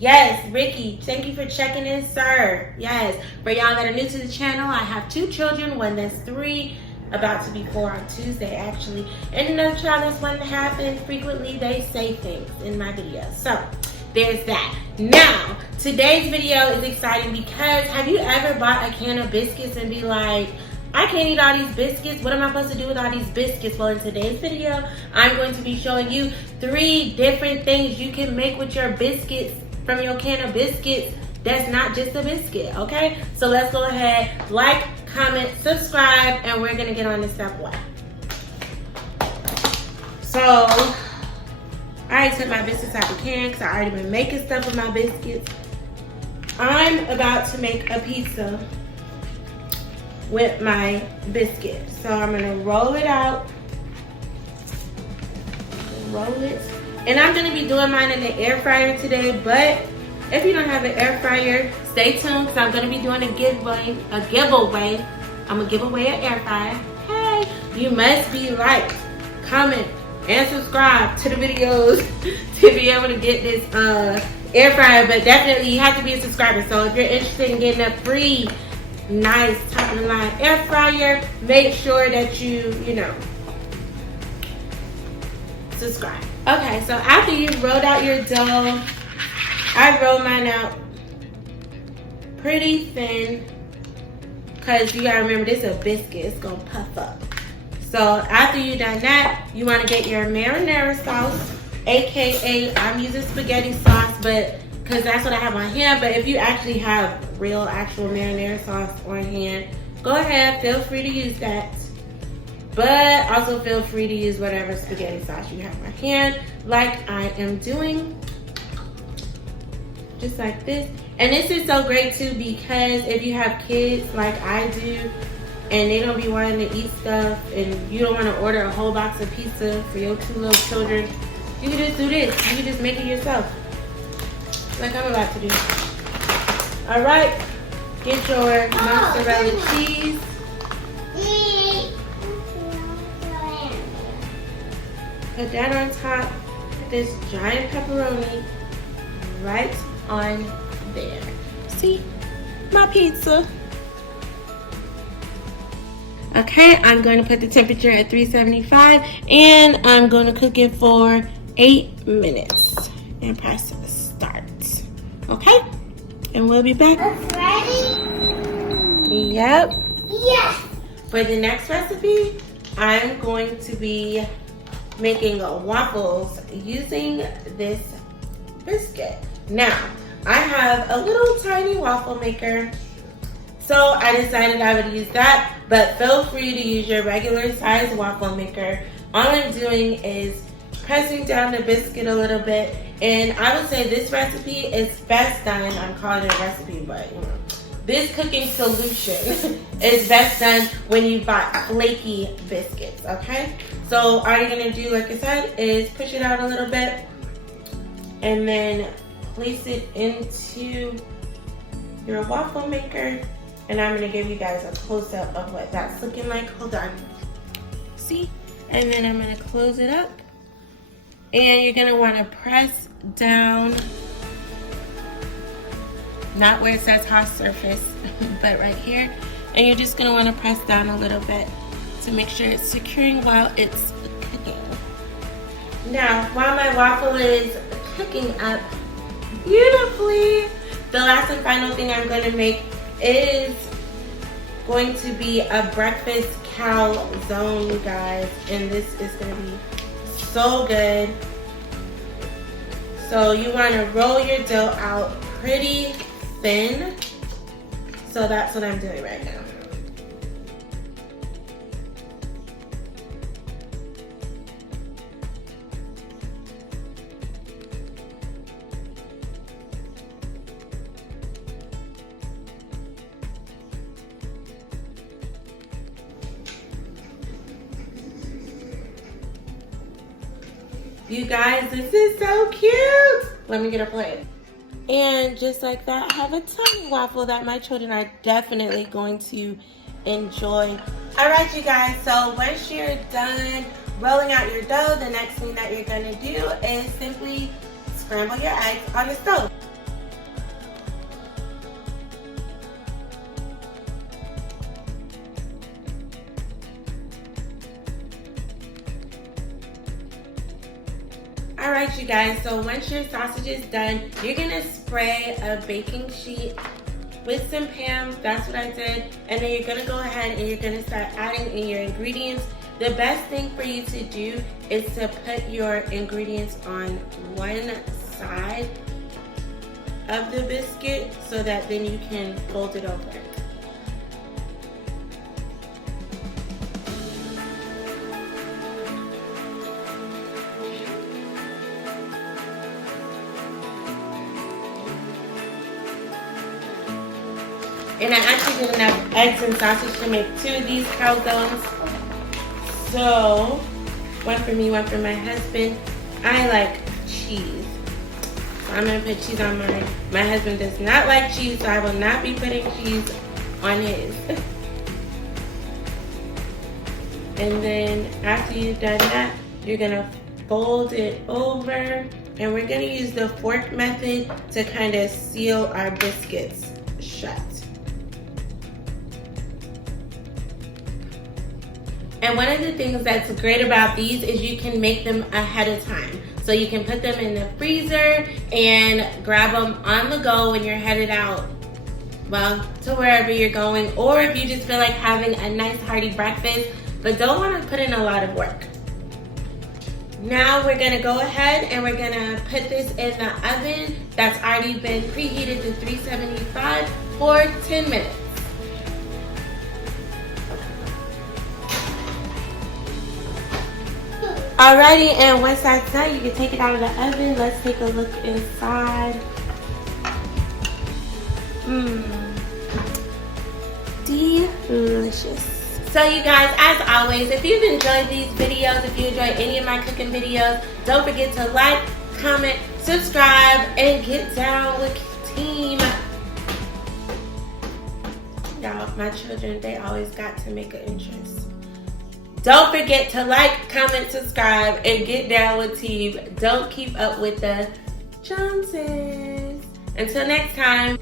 Yes, Ricky, thank you for checking in, sir. Yes, for y'all that are new to the channel, I have 2 children, one that's 3, about to be 4 on Tuesday, actually, and another child that's 1.5, and frequently they say things in my videos. So, there's that. Now, today's video is exciting because have you ever bought a can of biscuits and be like, I can't eat all these biscuits. What am I supposed to do with all these biscuits? Well, in today's video, I'm going to be showing you 3 different things you can make with your biscuits from your can of biscuits that's not just a biscuit, okay? So let's go ahead, like, comment, subscribe, and we're gonna get on to step 1. So, I already took my biscuits out the can because I already been making stuff with my biscuits. I'm about to make a pizza with my biscuit. So I'm gonna roll it out. Roll it. And I'm gonna be doing mine in the air fryer today, but if you don't have an air fryer, stay tuned because I'm gonna be doing a giveaway. I'm gonna give away an air fryer. Hey, you must be like, comment, and subscribe to the videos to be able to get this air fryer, but definitely you have to be a subscriber. So if you're interested in getting a free nice top of the line air fryer, make sure that you subscribe. Okay, so after you've rolled out your dough, I roll mine out pretty thin because you gotta remember this is a biscuit, it's gonna puff up. So after you've done that, you wanna get your marinara sauce, aka I'm using spaghetti sauce, but because that's what I have on hand. But if you actually have real actual marinara sauce on hand, go ahead, feel free to use that. But also feel free to use whatever spaghetti sauce you have on hand, like I am doing. Just like this. And this is so great too because if you have kids like I do, and they don't be wanting to eat stuff, and you don't want to order a whole box of pizza for your 2 little children, you can just do this. You can just make it yourself. Like I'm about to do. All right, get your mozzarella cheese. Put that on top. Put this giant pepperoni right on there. See, my pizza. Okay, I'm going to put the temperature at 375, and I'm going to cook it for 8 minutes and press start. Okay, and we'll be back. It's ready? Yep. Yes. For the next recipe, I'm going to be making waffles using this biscuit. Now, I have a little tiny waffle maker, so I decided I would use that, but feel free to use your regular size waffle maker. All I'm doing is pressing down the biscuit a little bit, and I would say this recipe is best done, I'm calling it a recipe, but this cooking solution is best done when you buy flaky biscuits, okay? So all you're gonna do, like I said, is push it out a little bit and then place it into your waffle maker, and I'm gonna give you guys a close-up of what that's looking like. Hold on. See? And then I'm gonna close it up. And you're gonna wanna press down, not where it says hot surface, but right here. And you're just gonna wanna press down a little bit to make sure it's securing while it's cooking. Now, while my waffle is cooking up beautifully, the last and final thing I'm gonna make is going to be a breakfast calzone, you guys, and this is gonna be so good. So you want to roll your dough out pretty thin. So that's what I'm doing right now. You guys, this is so cute. Let me get a plate. And just like that, I have a tiny waffle that my children are definitely going to enjoy. All right, you guys, so once you're done rolling out your dough, the next thing that you're gonna do is simply scramble your eggs on the stove. All right, you guys, so once your sausage is done, you're gonna spray a baking sheet with some Pams. That's what I did. And then you're gonna go ahead and you're gonna start adding in your ingredients. The best thing for you to do is to put your ingredients on one side of the biscuit so that then you can fold it over. And I actually did enough eggs and sausage to make 2 of these calzones. So, one for me, one for my husband. I like cheese. So I'm gonna put cheese on mine. My husband does not like cheese, so I will not be putting cheese on his. And then after you've done that, you're gonna fold it over. And we're gonna use the fork method to kind of seal our biscuits shut. And one of the things that's great about these is you can make them ahead of time. So you can put them in the freezer and grab them on the go when you're headed out, well, to wherever you're going, or if you just feel like having a nice hearty breakfast, but don't want to put in a lot of work. Now we're gonna go ahead and we're gonna put this in the oven that's already been preheated to 375 for 10 minutes. Alrighty, and once that's done, you can take it out of the oven. Let's take a look inside. Delicious. So you guys, as always, if you've enjoyed these videos, if you enjoy any of my cooking videos, don't forget to like, comment, subscribe, and get down with team. Y'all, my children, they always got to make an entrance. Don't forget to like, comment, subscribe, and get down with team. Don't keep up with the Joneses. Until next time.